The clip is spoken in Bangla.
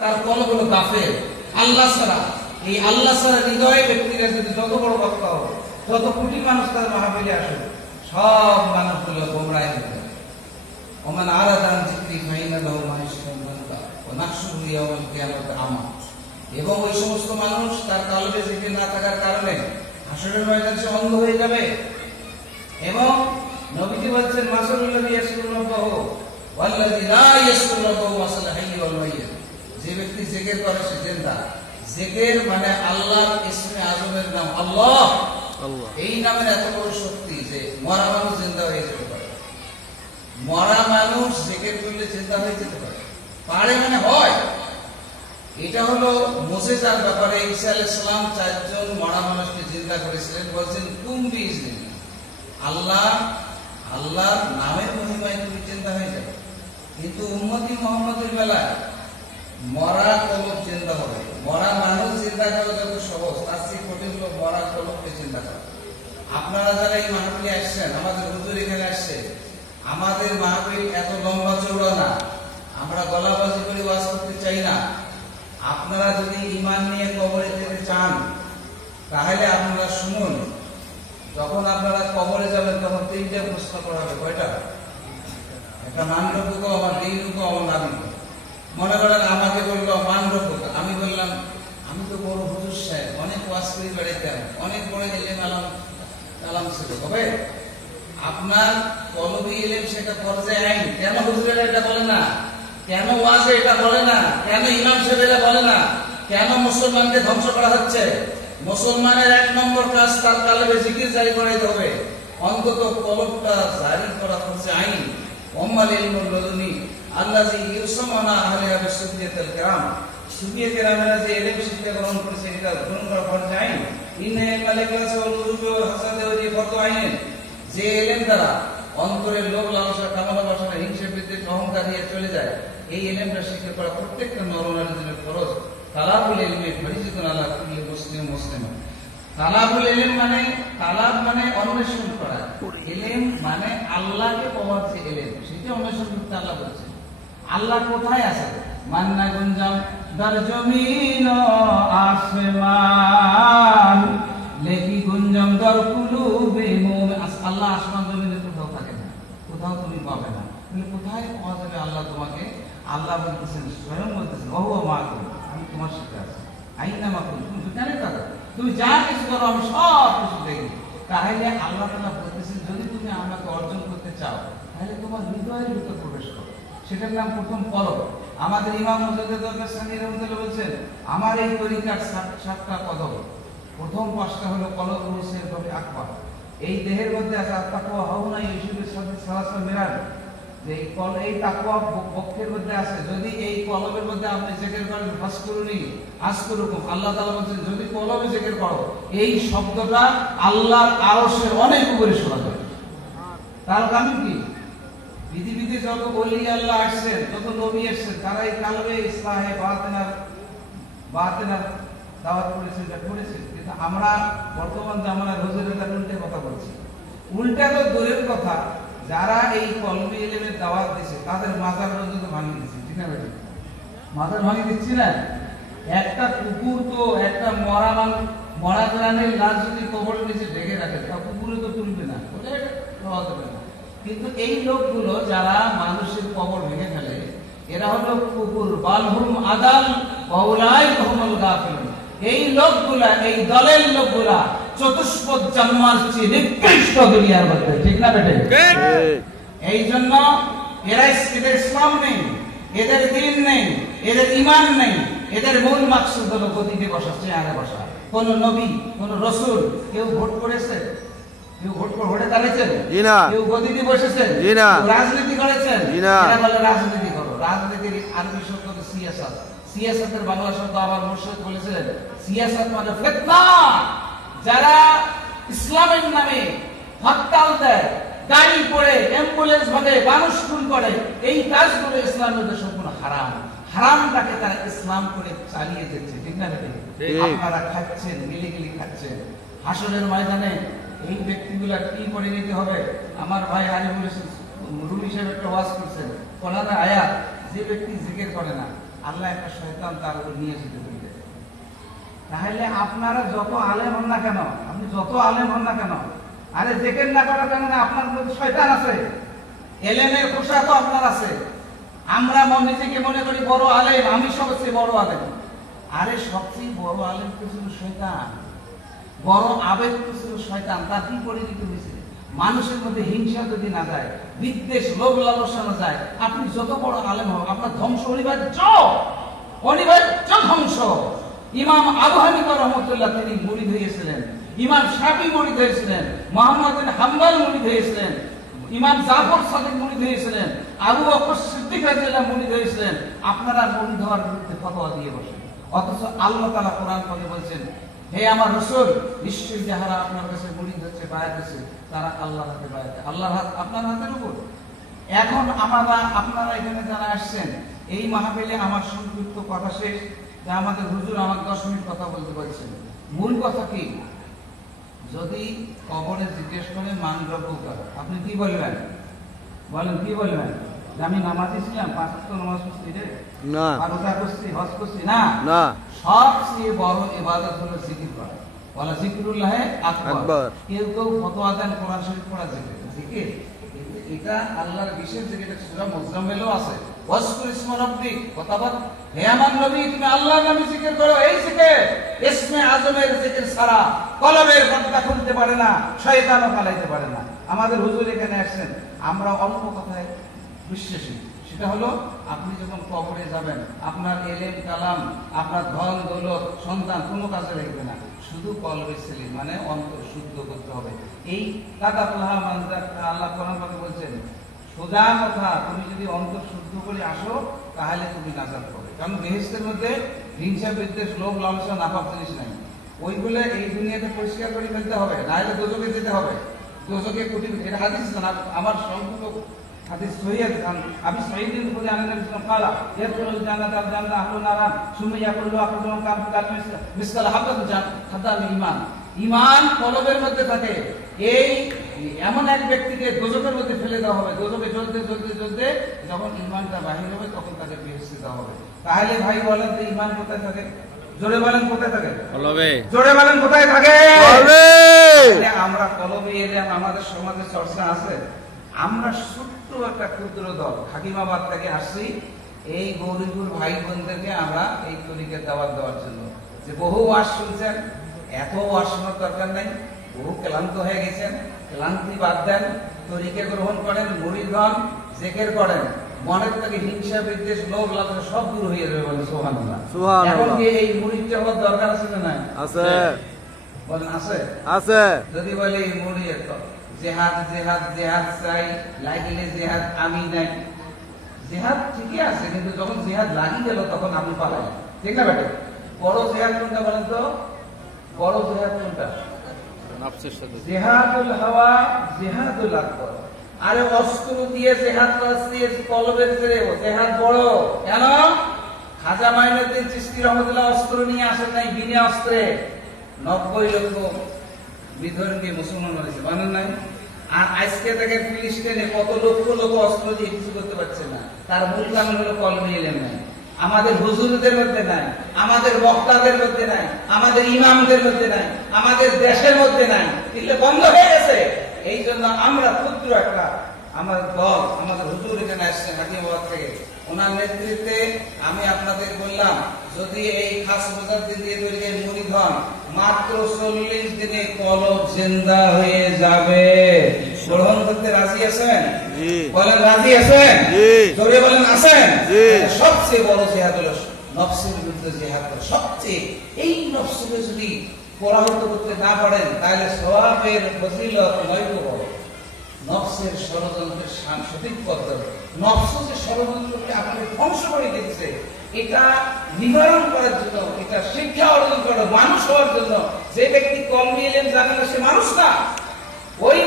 তার কলব হলো কাফের, আল্লাহ ছাড়া। এই আল্লাহ ছাড়া হৃদয় ব্যক্তিরা যদি যত বড় বক্তা হবে, যত কোটি মানুষ তার মাহফিলে আসবে, সব মানুষগুলো গোমরাহ হয়ে যাবে। ওমান আরাদান যিকরি ফাইনা লাহু মাইশাতান দানকা ওয়া নাহশুরু ইয়াওমাল কিয়ামাতি আমা। এবং ওই সমস্ত মানুষ তার কলবে জিকির না থাকার কারণে হাসরের ময়দানে অন্ধ হয়ে যাবে। এবং নবীজি বলছেন মাসালুল্লাযী ইয়াসকুরুল্লাহু ওয়াল্লাযী লা ইয়াসকুরুল্লাহু মাসাল হাইয়্যি ওয়াল মাইয়্যিত। যে ব্যক্তি জিকির করে সে জিন্দা। জিকির মানে আল্লাহর ইসমে আযমের নাম আল্লাহ। এই নামের এত বড় শক্তি যে মরা মানুষ জিন্দা হয়ে যেতে পারে। মরা মানুষ জিকির করলে জিন্দা হয়ে যেতে পারে, পারে মানে হয়। এটা হলো মুজিজার ব্যাপারে। ঈসা আলাইহিস সালাম 4 জন মরা মানুষকে জিন্দা করেছিলেন, বলছেন কুম বিইজনিল্লাহ, আল্লাহর নামের মহিমায় তুমি জিন্দা হয়ে যাবে। কিন্তু উম্মতি মুহাম্মদের বেলায় মরা কলব জিন্দা হবে। মরা মানুষ জিন্দা করা যত সহজ, তার চেয়ে কঠিন হলো মরা কলবকে জিন্দা করা। আপনারা যারা এই মাহফিলে আসছেন, আমাদের হুজুর এখানে আসছে, আমাদের মাহফিল এত লম্বা চওড়া না, আমরা গলাবাজি করে ওয়াজ করতে চাই না। আপনারা যদি ঈমান নিয়ে কবরে যেতে চান তাহলে আপনারা শুনুন। যখন আপনারা কবরে যাবেন তখন 3টে প্রশ্ন করা হবে। কয়টা? একটা মান রব্বুকা ওয়া দীনুকা ওয়া নাবিয়ুকা। মনে করেন আমাকে বললো মান রব্বুকা, আমি বললাম আমি তো বড় হুজুর সাহেব, অনেক ওয়াজ করে বেড়াইতাম, অনেক বড় ইলম আলাম ছিল। তবে আপনার কলবি ইলম শেখা ফরজে আইন। কেন হুজুরেরা এটা বলে না? কেন ওয়াজে এটা বলে না? কেন ইমাম সাহেবেরা বলে না? কেন মুসলমানকে ধ্বংস করা হচ্ছে? মুসলমানের 1 নম্বর কাজ তার কালবে জিকির জারি করাইতে হবে। অন্তত কলবটা জারি করা ফরজে আইন। ওম্মাল ইলমুল লদুনি আল্লাযী ইউসামানা আহলিহা বিসুফিয়াতিল কিরাম। সুফিয়ে কেরামেরা যে ইলম শিক্ষা গ্রহণ করেছে এটা গ্রহণ করা ফরজে আইন। ইন্নাল মালাইকাতা ওয়াল উযুব ওয়াল হাসাদ ওয়া ফরজে আইন। যে ইলম দ্বারা অন্তরের লোভ লালসা কামনা বাসনা হিংসা বিদ্বেষ অহংকার নিয়ে চলে যায়, এই ইলমটা শিক্ষা করা প্রত্যেকটা নর-নারীর জন্য ফরজ। তালাবুল ইলমি ফরিজাতুন আলা কুল্লি মুসলিম মুসলিমা। তালাবুল ইলম মানে, তালাব মানে অন্বেষণ করা, ইলম মানে আল্লাহকে পাওয়ার যে ইলম, সেটা অন্বেষণ করতে আল্লাহ বলেছেন। আল্লাহ কোথায় আছে? মান্না গুঞ্জাম দার জমিন আসমান লেকি গুঞ্জাম দার কুলুবে মুমিন। আল্লাহ আসমান জমিনে কোথাও থাকে না, কোথাও তুমি পাবে না। তুমি কোথায় পাওয়া যাবে আল্লাহ তোমাকে? আল্লাহ বলতেছেন, স্বয়ং বলতেছেন ওহু মাকুম, আমি তোমার সাথে আছি। আইনা মাকুম, তুমি যেখানে থাকো, তুমি যা কিছু করো আমি সব কিছু দেখি। তাহলে আল্লাহ তাআলা বলতেছেন যদি তুমি আমাকে অর্জন করতে চাও তাহলে তোমার হৃদয়ের ভিতর প্রবেশ করো। সেটার নাম প্রথম কলব। আমাদের ইমাম মুজাদ্দিদ আল-কাশানি রাহমাতুল্লাহ বলেছেন আমার এই তরিকার 7টা কদম। প্রথম 5টা হলো কলব রুসের ভাবে আকবার। এই দেহের মধ্যে আছে তাকওয়া হাওনা ইউসুফের সাথে সালাসা মিরাজ। যে এই তাকওয়া বক্ষের মধ্যে আছে। যদি এই কলবের মধ্যে আপনি জিকির করেন ফাসকুরুনি আসকুরুকুম, আল্লাহ তাআলা বলেন যদি কলবে জিকির করো, এই শব্দটা আল্লাহর আরশের অনেক উপরে শোনা যায়। তার কারণ কি? পৃথিবীতে যত ওলি আল্লাহ আসছেন, যত নবী আসছেন, তারা এই কালবে ইসলাহে বাতিনার দাওয়াত করেছেন, এটা করেছেন। কিন্তু আমরা বর্তমান জামানার হুজুরেরা উল্টে কথা বলছি। উল্টা তো দূরের কথা, যারা এই কলবে ইলমের দাওয়াত দিয়েছে তাদের মাজার পর্যন্ত ভাঙিয়ে দিচ্ছে। ঠিক না ভাই? মাজার ভাঙিয়ে দিচ্ছি না? একটা কুকুর তো একটা মরা প্রাণীর লাশ যদি কবরের নিচে ঢেকে রাখে তা কুকুরে তো তুলবে না, খাওয়া যাবে না। কিন্তু এই লোকগুলো যারা মানুষের কবর ভেঙে ফেলে, এরা হলো কুকুর। বালহুম আদাল ওয়াউলাই হুমুল গাফিলুন। এই লোকগুলা, এই দলের লোকগুলা চতুষ্পদ জান্নার চেয়ে নিকৃষ্ট দুনিয়ার মধ্যে। ঠিক না বেটে? এই জন্য এদের ইসলাম নেই, এদের দ্বীন নেই, এদের ঈমান নেই। এদের মূল মাকসুদ হলো গদিতে বসা, চেয়ারে বসা। কোন নবী, কোন রাসূল কেউ ভোট করেছে? কেউ ভোটে দাঁড়িয়েছেন? কেউ গদিতে বসেছেন? রাজনীতি করেছেন? এরা বলে রাজনীতি করো। রাজনীতির আরবি শব্দ তো সিয়াসাত। সিয়াসাতের বাংলা শব্দ আমার মুর্শিদ বলেছিলেন সিয়াসাত মানে ফিতনা। যারা ইসলামের নামে হরতাল দেয়, গাড়ি পড়ে, অ্যাম্বুলেন্স ভাঙে, মানুষ খুন করে, এই কাজগুলো ইসলামের মধ্যে সম্পূর্ণ হারাম। হারামটাকে তারা ইসলাম করে চালিয়ে যাচ্ছে। ঠিক না? আপনারা খাচ্ছেন, মিলিগিলি খাচ্ছেন। হাসরের ময়দানে এই ব্যক্তিগুলা কি করে নিতে হবে? আমার ভাই আলিমুল রুমি সাহেব একটা ওয়াজ করছেন, কোরআনের আয়াত, যে ব্যক্তি জিকির করে না আল্লাহ একটা শয়তান তার উপর নিয়ে যেতে পারবে। তাহলে আপনারা যত আলেম হন না কেন, আপনি যত আলেম হন না কেন, আরে জিকির না করার কারণে আপনার মধ্যে শয়তান আছে, এলেমের পোশাক তো আপনার আছে। আমরা নিজেকে মনে করি বড় আলেম, আমি সবচেয়ে বড় আলেম। আরে সবচেয়ে বড় আলেম তো ছিল শয়তান, বড় আবেগ তো ছিল শয়তান। তার কি পরিণতি হয়েছে? মানুষের মধ্যে হিংসা যদি না যায়, বিদ্বেষ লোভ লালসা না যায়, আপনি যত বড় আলেম হোক আপনার ধ্বংস অনিবার্য, অনিবার্য ধ্বংস। ইমাম আবু হানিফা রহমতুল্লাহ তিনি মুরিদ হয়েছিলেন, ইমাম শাফি মুরিদ হয়েছিলেন, মুহাম্মদ বিন হাম্বল মুরিদ হয়েছিলেন, ইমাম জাফর সাদিক মুরিদ হয়েছিলেন, আবু বকর সিদ্দিক রাদিয়াল্লাহু মুরিদ হয়েছিলেন। আপনারা মুরিদ হওয়ার বিরুদ্ধে ফতোয়া দিয়ে বসেন, অথচ আল্লাহ তাআলা কোরআন পাকে বলছেন, হে আমার রাসূল, নিশ্চয়ই যারা আপনার কাছে মুরিদ হচ্ছে, বায়াত হচ্ছে, তারা আল্লাহর হাতে বায়াত, আল্লাহর হাত আপনার হাতের উপর। এখন আপনারা এখানে যারা আসছেন, এই মাহফিলে আমার সংক্ষিপ্ত কথা শেষ, যে আমাদের হুজুর আমাকে 10 মিনিট কথা বলতে বলছেন। মূল কথা কি? যদি কবরে জিজ্ঞেস করে মান রব্বুকা, আপনি কি বলবেন? বলেন কি বলবেন? যে আমি নামাজি ছিলাম, 5 ওয়াক্ত নামাজ পড়ছি রে, না রোজা করছি, হজ করছি, না না। সবচেয়ে বড় ইবাদত হলো জিকির করা, বলা জিকরুল্লাহ আকবার। কেউ কেউ ফতোয়া দেন কোরআন শরীফ পড়া জিকির, এটা আল্লাহর বিশেষ জিকির। সূরা মুজাম্মিলেও আছে, ওয়াজকুর ইসমা রাব্বিক ওয়াতাবাত, হে আমার নবী তুমি আল্লাহর নামে জিকির করো। এই জিকির ইসমে আজমের জিকির ছাড়া কলবের পর্দা খুলতে পারে না, শয়তানও পালাইতে পারে না। আমাদের হুজুর এখানে আসছেন, আমরা অল্প কথায় বিশ্বাসী। সেটা হলো আপনি যখন কবরে যাবেন, আপনার এলেম কালাম, আপনার ধন দৌলত সন্তান কোনো কাজে লাগবে না, শুধু কলবে সেলিম, মানে অন্তর শুদ্ধ করতে হবে। এই কাদাতুল্লাহ মানজা আল্লাহ কোরআন পাকে বলছেন, সোজা কথা, তুমি যদি অন্তর শুদ্ধ করে আসো তাহলে তুমি নাজাত পাবে। কারণ বেহেশতের মধ্যে হিংসা বিদ্বেষ লোভ লালসা নাপাক জিনিস নাই, ওইগুলো এই দুনিয়াতে পরিষ্কার করে ফেলতে হবে, নাহলে দোজখে যেতে হবে। দোজখে কঠিন, এটা হাদিস না, আমার সংক্ষিপ্ত হাদিস সহিহ। আবি সাঈদ আল-খুদরি আন-নবী সাল্লাল্লাহু আলাইহি ওয়াসাল্লাম قال يدخل الجنة الجنة أهل النار ثم يقول له أحدهم كم قال مثقال حبة خردل من ঈমান। ঈমান কলবের মধ্যে থাকে, এই এমন এক ব্যক্তিকে দোজখের মধ্যে ফেলে দেওয়া হবে, দোজখে জ্বলতে জ্বলতে জ্বলতে যখন ঈমানটা বাহির হবে তখন তাকে বেহেশতে দেওয়া হবে। তাহলে ভাই বলেন তো ঈমান কোথায় থাকে? জোরে বলেন কোথায় থাকে? কলবে। জোরে বলেন কোথায় থাকে? কলবে। আমরা কলবে এলাম, আমাদের সমাজে চর্চা আছে। আমরা ছোট্ট একটা ক্ষুদ্র দল হাকিমাবাদ থেকে আসছি, এই গৌরীপুর ভাই বোনদেরকে আমরা এই তরিকার দাওয়াত দেওয়ার জন্য। যে বহু ওয়াজ শুনছেন, এত ওয়াজ শোনার দরকার নাই, বহু ক্লান্ত হয়ে গেছেন, ক্লান্তি বাদ দেন, তরিকা গ্রহণ করেন, মুরিদ হন, জিকির করেন, মনের থেকে হিংসা বিদ্বেষ লোভ লালসা সব দূর হয়ে যাবে। বলেন সুবহানাল্লাহ। এখন কি এই মুরিদটা হওয়ার দরকার আছে না? নাই? আছে। বলেন আছে? আছে। যদি বলে এই মুরিদ জিহাদ জিহাদ জিহাদ চাই, লাগিলে জিহাদ আমি নাই, জিহাদ ঠিকই আছে, কিন্তু যখন জিহাদ লাগি গেল তখন আমি পালাই, ঠিক না বেটা? বড় জিহাদ কোনটা বলেন তো? বড় জিহাদ কোনটা? নফসের সাথে জিহাদুল হাওয়া, জিহাদুল আকবার। আরে অস্ত্র দিয়ে জিহাদ করছি, কলবের চেয়ে জিহাদ বড়। কেন? খাজা মাইনুদ্দিন চিশতি রহমাতুল্লাহ অস্ত্র নিয়ে আসেন নাই, বিনা অস্ত্রে 90 লক্ষ বিধর্মী মুসলমান হয়েছে, মানেন নাই? আর আজকে থেকে ফিলিস্তিনে কত লক্ষ লোক অস্ত্র দিয়ে কিছু করতে পারছে না, তার মূল কারণ হলো কলমে ইলম নাই। আমাদের হুজুরদের মধ্যে নাই, আমাদের বক্তাদের মধ্যে নাই, আমাদের ইমামদের মধ্যে নাই, আমাদের দেশের মধ্যে নাই, এগুলো বন্ধ হয়ে গেছে। এই জন্য আমরা ক্ষুদ্র একটা আমার দল, আমাদের হুজুর এখানে আসছেন হাকিমাবাদ থেকে, ওনার নেতৃত্বে আমি আপনাদের বললাম, যদি এই খাস মুজাদ্দিদ দিয়ে তৈরি মুরিদ হন, মাত্র 40 দিনে কলব জিন্দা হয়ে যাবে। গ্রহণ করতে রাজি আছেন? জি। বলেন রাজি আছেন? জি। জোরে বলেন আছেন? জি। সবচেয়ে বড় জিহাদ হলো নফসের বিরুদ্ধে জিহাদ করা। সবচেয়ে এই নফসকে যদি পরাহত করতে না পারেন তাহলে সওয়াবের ফজিলত নয়তো বড়। নফসের ষড়যন্ত্রের সঠিক পদ্ধতি, নফস যে ষড়যন্ত্রকে আপনাকে ধ্বংস করে দিচ্ছে, এটা নিবারণ করার জন্য, এটা শিক্ষা অর্জন করার, মানুষ হওয়ার জন্য। যে ব্যক্তি কলমে ইলম জানে না সে মানুষ না। ওই